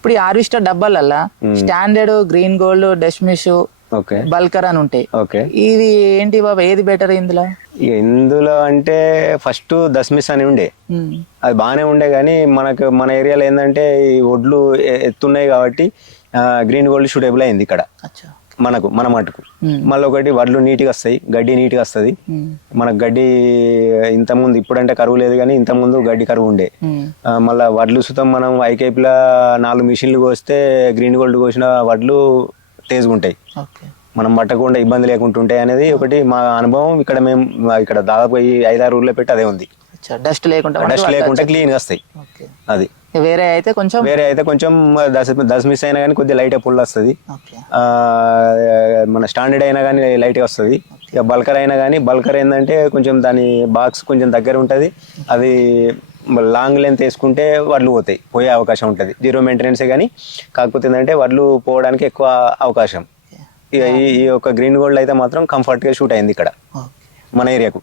ఇప్పుడు ఈ హార్వెస్టర్ డబ్బాలల్లా స్టాండర్డ్, గ్రీన్ గోల్డ్, డెస్మిష్, ఓకే బల్కర్ అని ఉంటాయి. ఓకే. ఇది ఏంటి బాబా, ఏది బెటర్ ఇందులో? ఇక ఇందులో అంటే ఫస్ట్ దస్మిస్ అని ఉండే, అది బాగానే ఉండే. కానీ మనకు మన ఏరియాలో ఏంటంటే ఈ ఒడ్లు ఎత్తున్నాయి కాబట్టి గ్రీన్ గోల్డ్ షూటబుల్ అయింది ఇక్కడ మన మటుకు. మళ్ళీ ఒకటి వడ్లు నీట్గా వస్తాయి, గడ్డి నీట్గా వస్తుంది మనకు. గడ్డి ఇంతకుముందు, ఇప్పుడంటే కరువు లేదు కానీ ఇంతకుముందు గడ్డి కరువు ఉండే. మళ్ళీ వడ్లు సుతం మనం ఐకేపీలో 4 మిషన్లు కోస్తే గ్రీన్ గోల్డ్ కోసిన వడ్లు తేజగా ఉంటాయి, మనం పట్టకుండా ఇబ్బంది లేకుండా ఉంటాయి అనేది ఒకటి మా అనుభవం. ఇక్కడ మేము ఇక్కడ దాదాపు 5-6 ఊర్లో పెట్టి అదే ఉంది. డస్ట్ లేకుండా క్లీన్ గా వస్తాయి. అది వేరే అయితే కొంచెం దస్ మిస్ అయినా కానీ కొద్దిగా లైట్ పుల్ వస్తుంది. మన స్టాండర్డ్ అయినా కానీ లైట్ గా వస్తుంది. ఇక బల్కర్ అయినా కానీ, బల్కర్ ఏంటంటే కొంచెం దాని బాక్స్ కొంచెం దగ్గర ఉంటుంది. అది లాంగ్ లెంత్ వేసుకుంటే వడ్లు పోయే అవకాశం ఉంటుంది. 0 మెయింటెనెన్సే కానీ, కాకపోతే ఏంటంటే వడ్లు పోవడానికి ఎక్కువ అవకాశం. ఇక ఈ యొక్క గ్రీన్ గోల్డ్ అయితే మాత్రం కంఫర్ట్ గా షూట్ అయింది ఇక్కడ మన ఏరియాకు.